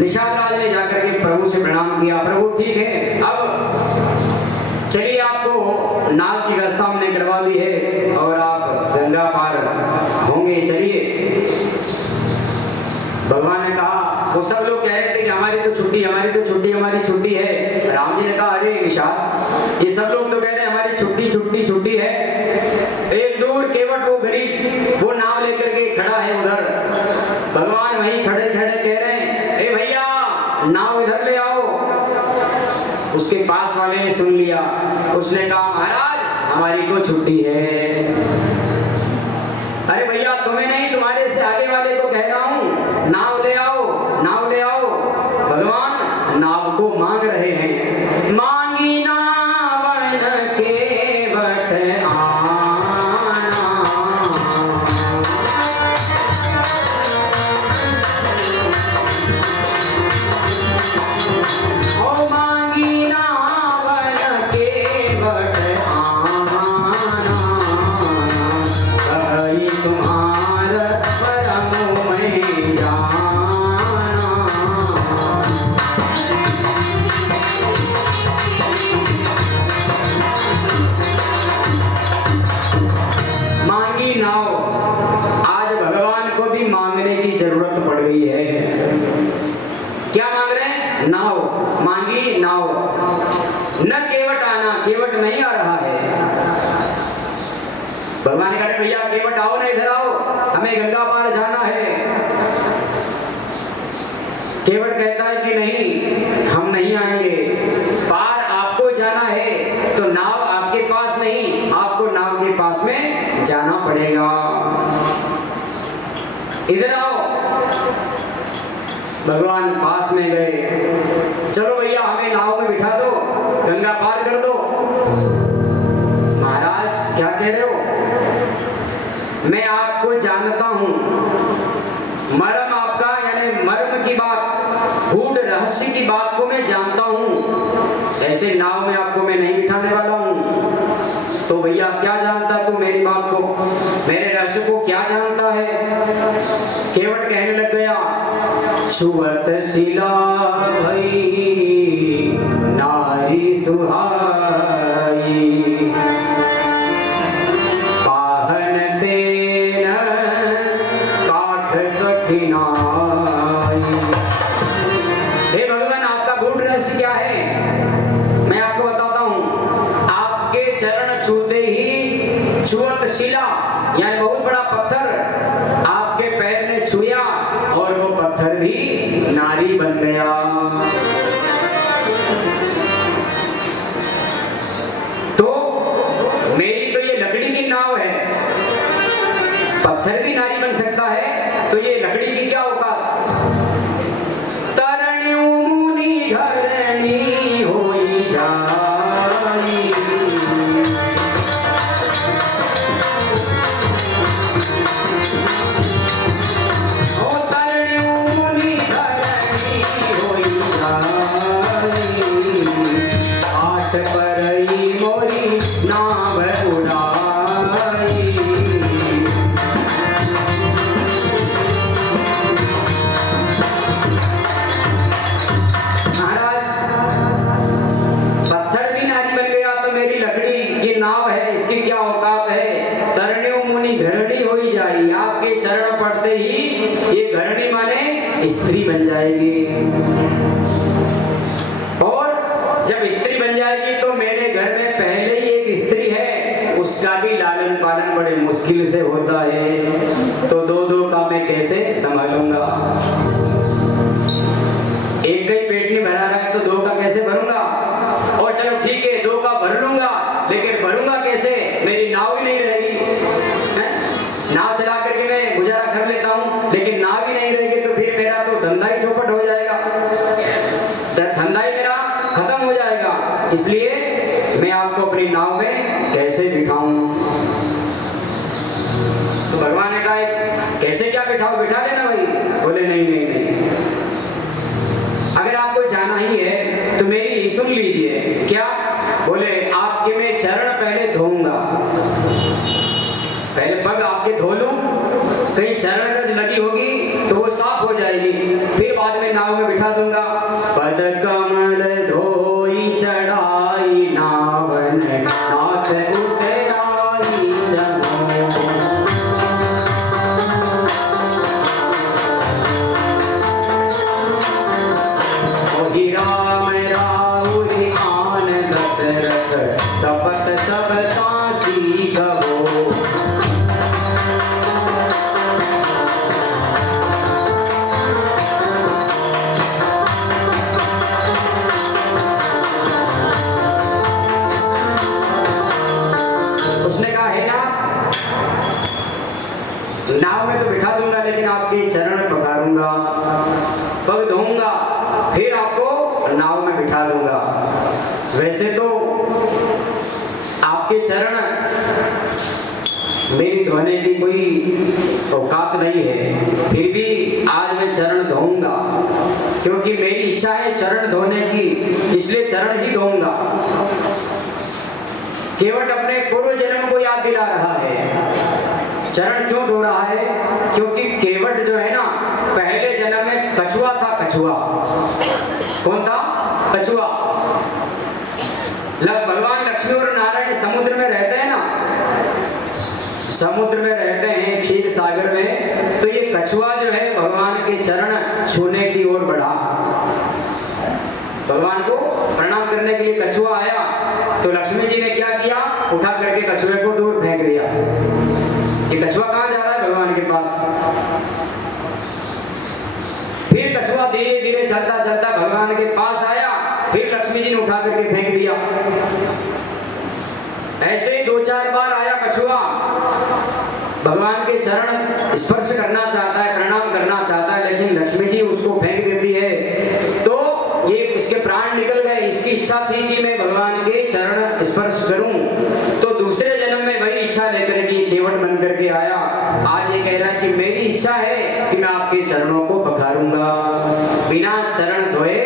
निषाद राज ने जाकर के प्रभु से प्रणाम किया। प्रभु ठीक है, अब चलिए आपको नाव की व्यवस्था हमने करवा दी है और आप गंगा पार होंगे, चलिए। भगवान ने कहा, वो सब लोग कह रहे थे कि हमारी तो छुट्टी, हमारी तो छुट्टी, हमारी छुट्टी है। राम जी ने कहा, अरे निषाद, ये सब लोग तो कह रहे हैं हमारी छुट्टी छुट्टी छुट्टी है। एक दूर केवट वो गरीब वो नाव लेकर के खड़ा है उधर, भगवान वहीं खड़े खड़े कह रहे हैं, ए भैया नाव इधर ले आओ। उसके पास वाले ने सुन लिया, उसने कहा, महाराज हमारी तो छुट्टी है। अरे भैया तुम्हें नहीं, तुम्हारे से आगे वाले को कह रहा हूं, नाव ले आओ, नाव ले आओ। भगवान नाव को मांग रहे हैं, मांगी नावन केवट आना, ओ मांगी नावन केवट आना, कहीं तुम्हारा परम में जाना। मांगी नाव, आज भगवान को भी मांगने की जरूरत पड़ गई है। क्या मांग रहे हैं? नाव, मांगी नाव। न केवट आना, केवट नहीं आ रहा है। भगवान कह रहे, भैया केवट आओ ना, इधर आओ, हमें गंगा पार जाना है। केवट कहता है कि नहीं, हम नहीं आएंगे, पार आपको जाना है तो नाव आपके पास नहीं, आपको नाव के पास में जाना पड़ेगा। इधर आओ। भगवान पास में गए, चलो भैया हमें नाव में बिठा दो, गंगा पार कर दो। महाराज क्या कह रहे हो? मैं आपको जानता हूं, मर्म आपका यानी मर्म की बात, गूढ़ रहस्य की बात को मैं जानता हूं, ऐसे नाव में आपको मैं नहीं बिठाने वाला हूं। तो भैया क्या जानता तू मेरी बात को, मेरे रहस्य को क्या जानता है? केवट कहने लग गया, सुवत शिला भई नारी सुहाई, पाहन तेन काठ कठिनाई। हे भगवान, आपका गूढ़ रहस्य क्या है? मैं आपको बताता हूं। आपके चरण छूते ही सुवत शिला यानी बहुत बड़ा पत्थर आपके पैर ने छुया और वो पत्थर भी नारी बन गया। तो मेरी तो ये लकड़ी की नाव है, पत्थर भी नारी बन सकता है, तो ये लकड़ी की क्या औकात? तरण्यु मुनि घरणी होई जाई, ओ तरण्यु मुनि घरणी होई जाई, आठ परई मोरी नाव उड़ाई। महाराज पत्थर भी नारी बन गया तो मेरी लकड़ी की नाव है, इसकी क्या औकात है? तरण्यो मुनि घरणी होई जाई, आपके चरण पड़ते ही ये घरणी माने स्त्री बन जाएगी, और जब स्त्री बन जाएगी तो मेरे घर में पहले ही एक स्त्री है, उसका भी लालन पालन बड़े मुश्किल से होता है, तो दो दो का मैं कैसे संभालूंगा? एक का ही पेट नहीं भरा रहा है तो दो का कैसे भरूंगा? और चलो ठीक है, दो का भर लूंगा, लेकिन भरूंगा कैसे? मेरी नाव ही नहीं रहेगी, हैं? नाव चला करके मैं गुजारा कर लेता हूं, लेकिन नाव ही नहीं रहेगी तो फिर मेरा तो धंधा ही चौपट हो जाएगा, धंधा ही मेरा खत्म हो जाएगा। इसलिए मैं आपको अपनी नाव में कैसे बिठाऊं? तो भगवान ने कहा, कैसे क्या बिठाओ? बिठा लेना भाई। बोले नहीं नहीं नहीं, अगर आपको जाना ही है तो मेरी सुन लीजिए। क्या? बोले आपके मैं चरण पहले धोऊंगा, पहले पग आपके धो लूं, कहीं चरण रज लगी होगी तो वो साफ हो जाएगी, फिर बाद में नाव में बिठा दूंगा। पद कमल धोई चढ़ाई नावन नाथ उतराई चलो। ओहि राम राउरी आन दशरथ सपत सब साची कहो। उसने कहा हे नाथ, नाव में तो बिठा दूंगा लेकिन आपके चरण पखारूंगा, पग धोऊंगा, फिर आपको नाव में बिठा दूंगा। वैसे तो आपके चरण मेरी धोने की कोई औकात नहीं है, फिर भी आज मैं चरण धोऊंगा क्योंकि मेरी इच्छा है चरण धोने की, इसलिए चरण ही धोऊंगा। केवट अपने पूर्व जन्म को याद दिला रहा है। चरण क्यों धो रहा है? क्योंकि केवट जो है ना, पहले जन्म में कछुआ था। कछुआ कौन था? कछुआ। भगवान लक्ष्मी और नारायण समुद्र में रहते हैं ना, समुद्र में रहते हैं, क्षीर सागर में। तो ये कछुआ जो है भगवान के चरण छूने की ओर बढ़ा, भगवान को प्रणाम करने के लिए कछुआ आया। तो लक्ष्मी जी ने क्या किया? उठा करके कछुए को दूर फेंक दिया। ये कछुआ कहाँ जा रहा है? भगवान के पास। फिर कछुआ धीरे धीरे चलता चलता भगवान के पास आया, फिर लक्ष्मी जी ने उठा करके फेंक दिया। ऐसे ही 2-4 बार आया कछुआ, भगवान के चरण स्पर्श करना चाहता है, प्रणाम करना चाहता है, लेकिन लक्ष्मी जी उसको फेंक देती है। तो ये इसके प्राण निकल गए। इसकी इच्छा थी कि मैं भगवान के चरण स्पर्श करूं, तो दूसरे जन्म में वही इच्छा लेकर के केवट बन करके आया। आज ये कह रहा है कि मेरी इच्छा है कि मैं आपके चरणों को पखारूंगा, बिना चरण धोए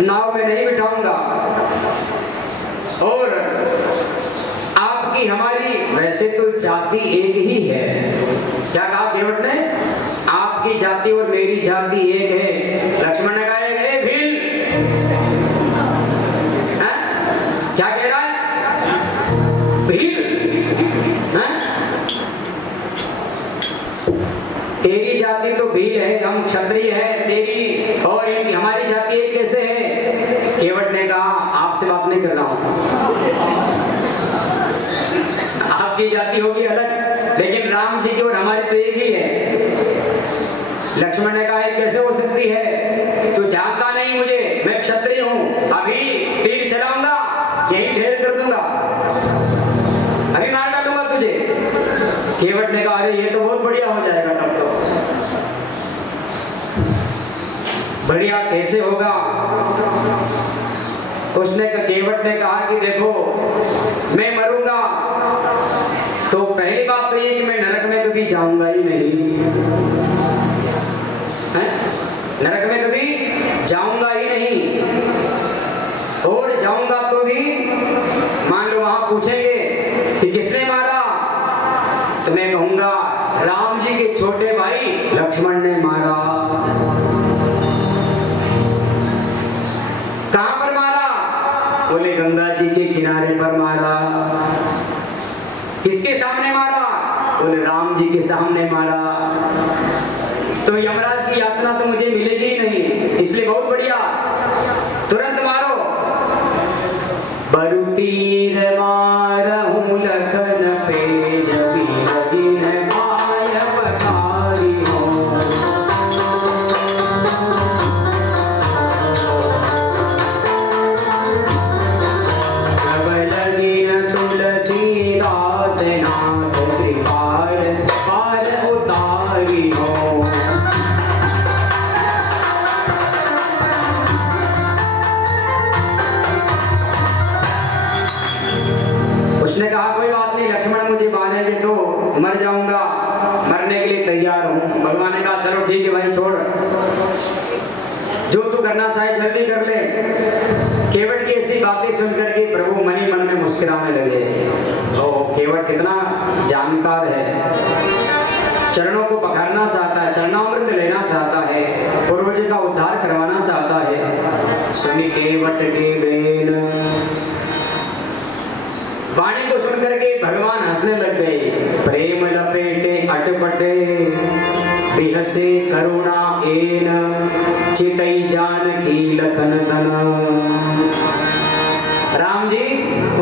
नाव में नहीं बिठाऊंगा। और आपकी हमारी वैसे तो जाति एक ही है। क्या कहा केवट ने? आपकी जाति और मेरी जाति एक है। लक्ष्मण ने कहा ए भील, क्या कह रहा है? भील, तेरी जाति तो भील है, हम क्षत्रिय है, तेरी और हमारी जाति एक कैसे है? केवट ने कहा आपसे बात नहीं कर रहा हूं, आपकी जाति होगी अलग, लेकिन राम जी की और हमारी तो एक ही है। लक्ष्मण ने कहा कैसे हो सकती है? तू जानता नहीं मुझे, मैं क्षत्रिय हूं, अभी तीर चलाऊंगा, यही ढेर कर दूंगा, अभी मार डालूंगा तुझे। केवट ने कहा अरे ये तो बहुत बढ़िया हो जाएगा। तब तो बढ़िया कैसे होगा? केवट ने कहा कि देखो मैं मरूंगा तो पहली बात तो ये कि मैं नरक में कभी जाऊंगा ही नहीं, नरक में कभी जाऊंगा ही नहीं, और जाऊंगा तो भी मान लो वहां पूछेंगे कि किसने मारा, तो मैं कहूंगा राम जी के छोटे भाई लक्ष्मण ने मारा। कहां पर मारा? बोले गंगा जी के किनारे पर मारा। किसके सामने मारा? बोले राम जी के सामने मारा। तो यमराज की यातना तो मुझे मिलेगी ही नहीं, इसलिए बहुत बढ़िया तुरंत मारो। बरु तीर मारहु लखन पे जबी दिन पाय पखारी हो। कब लगिन तुलसीदास नाथ कृपार पार उतारी हो। उसने कहा कोई बात नहीं लक्ष्मण, मुझे मारेंगे तो मर जाऊंगा, मरने के लिए तैयार हूं। भगवान ने कहा चलो ठीक है भाई, छोड़, जो तू करना चाहे जल्दी कर ले। केवट की ऐसी बातें सुनकर के प्रभु मनी मन में मुस्कुराने लगे। तो केवट कितना जानकार है। चरणों को पकड़ना चाहता है, चरणामृत लेना चाहता है, पूर्वज का उद्धार करवाना चाहता है। सुन केवट के बेन, वाणी को सुन करके भगवान हंसने लग गए। प्रेम लपेटे अटपटे बिहसे करुणा एन, चितई जानकी लखन तन। राम जी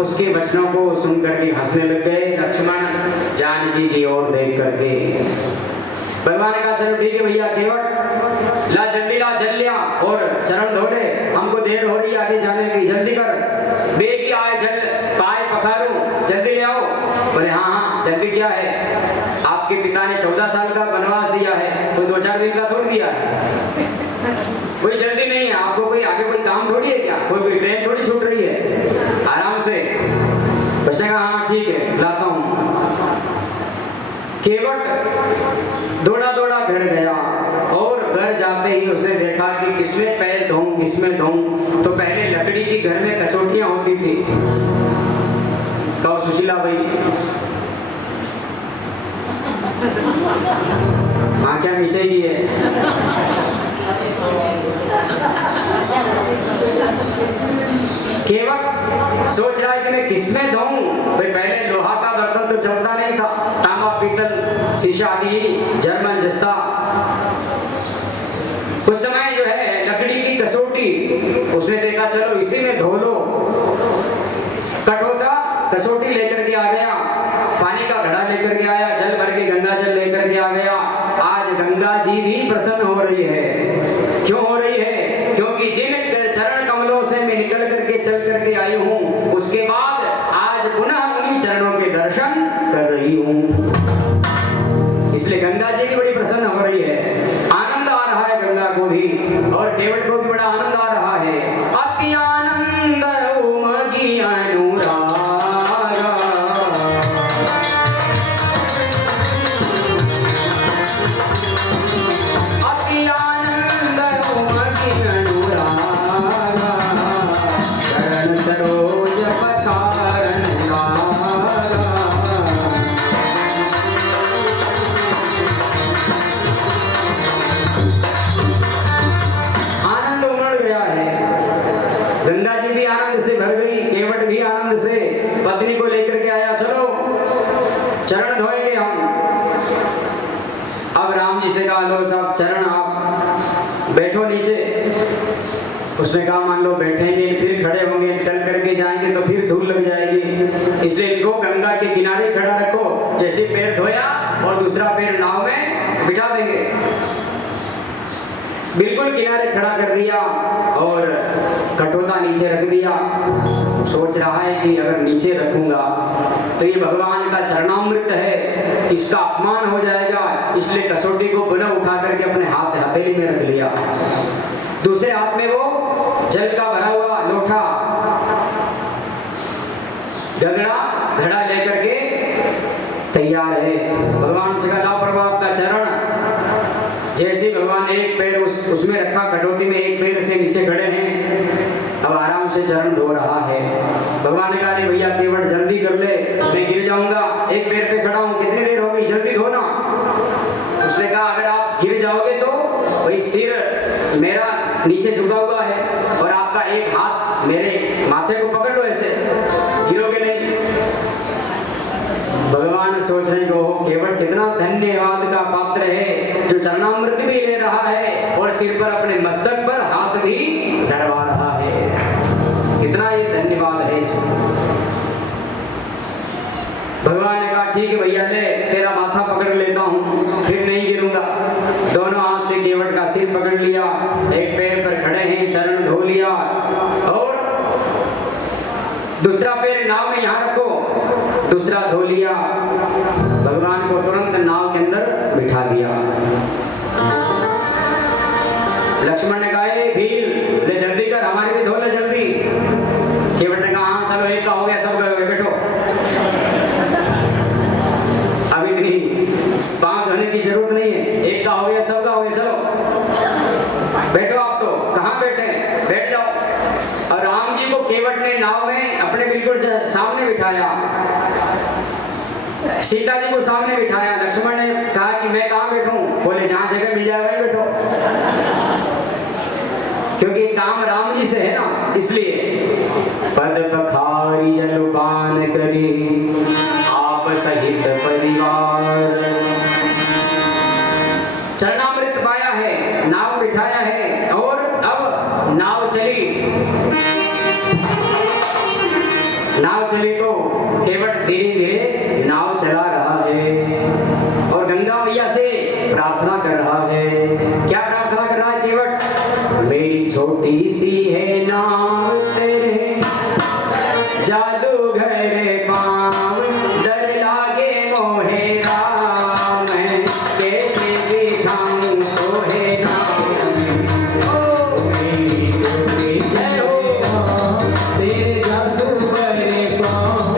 उसके वचनों को सुन करके हंसने लग गए। लक्ष्मण जानकी की ओर देख करके भगवान ने कहा चलो ठीक है भैया केवट, ला जल्दी ला जल लिया और चरण धो ले, हमको देर हो रही है आगे जाने की, जल्दी कर, बेगी आए जल पाए पखारूं, जल्दी ले आओ। बोले हाँ हाँ जल्दी क्या है, आपके पिता ने 14 साल का वनवास दिया है, कोई 2-4 दिन का थोड़ी दिया है, कोई जल्दी नहीं है आपको, कोई आगे कोई काम थोड़ी है क्या, कोई ट्रेन थोड़ी छूट रही है, आराम से। उसने कहा हाँ ठीक है लाता हूँ। केवट दौड़ा दौड़ा घर गया और घर जाते ही उसने देखा कि किसमें पैर धोऊं किसमें धोऊं। तो पहले लकड़ी की घर में कसौटियां होती थी। कहो सुशीला भाई, हाँ क्या मिचेगी है। केवट सोच रहा है कि मैं किसमें धोऊं। भाई पहले लोहा का बर्तन तो चलता नहीं था, तांबा पीतल शीशा आदि जर्मन जस्ता। उस समय जो है लकड़ी की कसौटी, उसने देखा चलो इसी में धो लो। कटोता कसौटी लेकर के आ गया, पानी का घड़ा लेकर के आया, जल भर के गंगा जल लेकर के आ गया। आज गंगा जी भी प्रसन्न हो रही है। क्यों हो रही है? क्योंकि जिन चरण कमलों से मैं निकल करके चल करके आई हूँ, उसके बाद आज पुनः उन्हीं चरणों के दर्शन कर रही हूँ। इसलिए गंगा जी भी बड़ी प्रसन्न हो रही है, आनंद आ रहा है गंगा को भी और केवट को भी बड़ा आनंद आ रहा है। अति आनंद उमगी अनुराग, अति आनंद उमगी अनुराग, चरण सरोज पखारन लागा। आनंद उमड़ गया है, गंगा जी भी आनंद से भर गई, केवट भी आनंद से पत्नी को लेकर के आया, चलो चरण धोएंगे हम। अब राम जी से कहा लो सब चरण आप बैठो नीचे। उसने कहा मान लो बैठेंगे फिर खड़े होंगे, चल करके जाएंगे तो फिर धूल लग जाएगी, इसलिए इनको गंगा के किनारे खड़ा रखो। जैसे पैर धोया और दूसरा पैर नाव में बिठा देंगे। बिल्कुल किनारे खड़ा कर दिया और कटोता नीचे रख दिया। सोच रहा है कि अगर नीचे रखूंगा तो ये भगवान का चरणामृत है, इसका अपमान हो जाएगा, इसलिए कसौटी को पुनः उठा करके अपने हाथ हथेली में रख लिया। दूसरे हाथ में वो जल का भरा हुआ लोटा गगड़ा घड़ा लेकर के तैयार है। भगवान से कहा लाओ प्रभु आपका चरण। जैसे भगवान एक पैर उसमें रखा कटोती में, एक पैर से नीचे खड़े हैं, अब आराम से चरण धो रहा है। भगवान ने कहा नहीं भैया केवट जल्दी कर ले, मैं गिर जाऊंगा, एक पैर पे खड़ा हूं, कितनी देर हो गई, जल्दी धोना। उसने कहा अगर आप गिर जाओगे तो भाई सिर मेरा नीचे झुका हुआ है और आपका एक हाथ मेरे माथे को पकड़ लो, ऐसे गिरोगे नहीं। भगवान सोच रहे हो केवट कितना धन्यवाद का पात्र है, जो चरणामृत भी ले रहा है और सिर पर अपने मस्तक पर हाथ भी धरवा रहा है। कितना ये धन्यवाद है इसमें। भगवान ने कहा ठीक है भैया ले तेरा माथा पकड़ लेता हूँ, फिर नहीं गिरूंगा। दोनों हाथ से केवट का सिर पकड़ लिया, एक पैर पर खड़े हैं, चरण धो लिया और दूसरा पैर नाव में यहाँ रखो, दूसरा धो लिया। भगवान को तुरंत नाव के अंदर बिठा दिया। लक्ष्मण ने कहा भील ले जल्दी कर, हमारी भी धो ले जल्दी। केवट ने कहा हाँ चलो एक का हो गया, सब बैठो। अब इतनी पांव धोने की जरूरत नहीं है, एक का हो गया सबका हो गया, चलो बैठो। आप तो कहाँ बैठे, बैठ जाओ। और राम जी को केवट ने नाव में अपने बिल्कुल सामने बिठाया, सीता जी को सामने बिठाया। लक्ष्मण ने कहा कि मैं मिल जाए वहीं बैठो, क्योंकि काम राम जी से है ना, इसलिए पद पखारी जलपान करी आप सहित परिवार। चरणामृत पाया है, नाव बिठाया है, और अब नाव चली तो केवट धीरे धीरे नाव चला रहा है और गंगा मैया से प्रार्थना कर रहा है। क्या प्रार्थना कर रहा है केवट? मेरी छोटी सी है नाव तेरे जादूगर पाँव, डर लागे मोहे राम, कैसे बिठाऊं तोहे नाव में। ओ मेरी छोटी सी नाव तेरे जादूगर पाँव,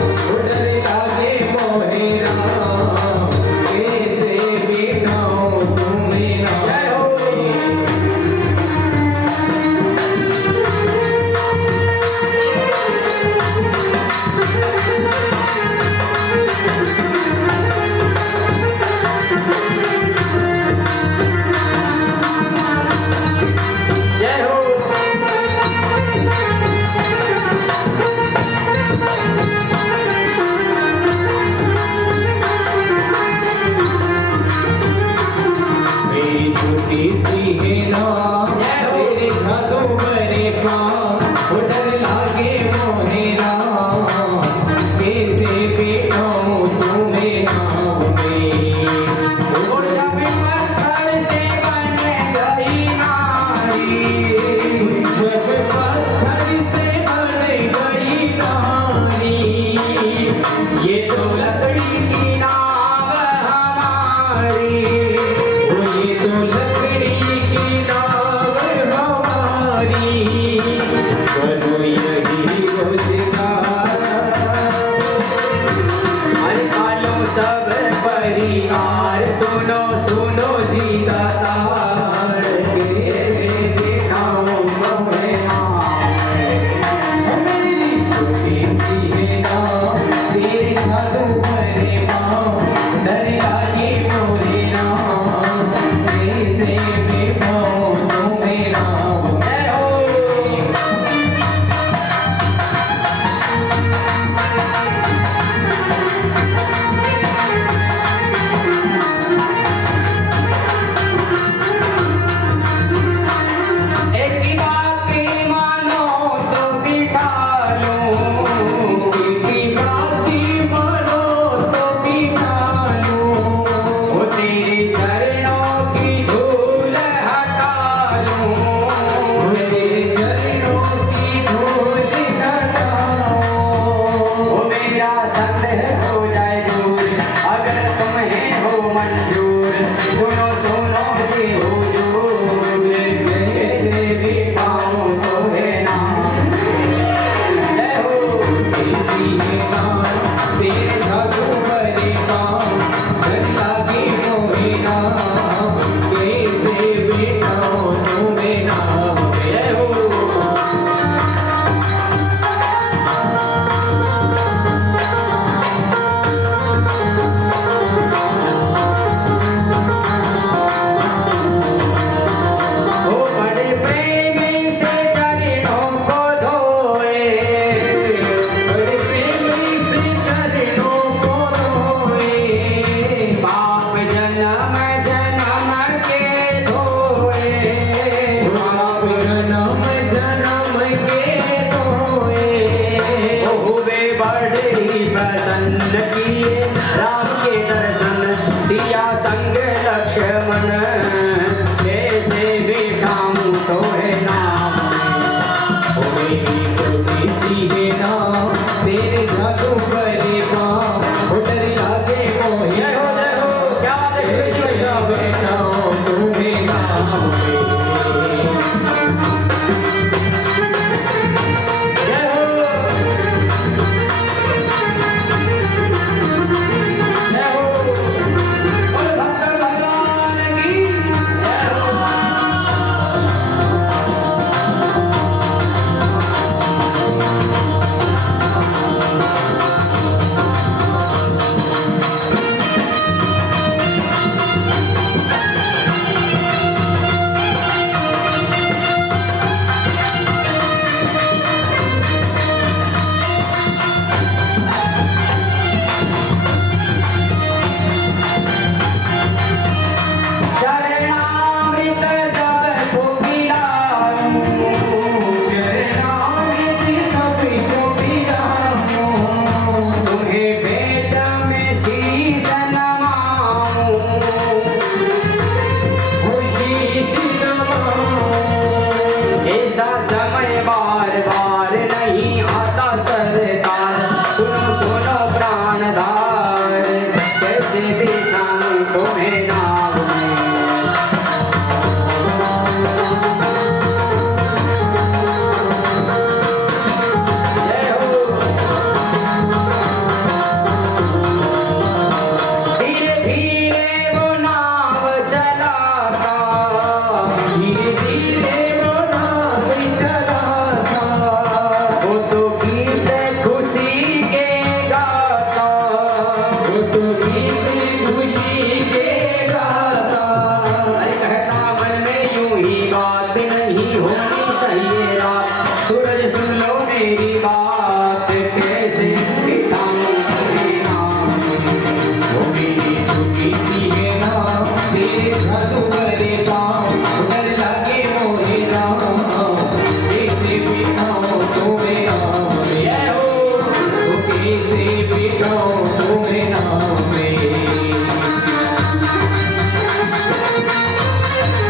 डर लागे मोहे राम, कैसे बिठाऊं तुम्हें नाव में।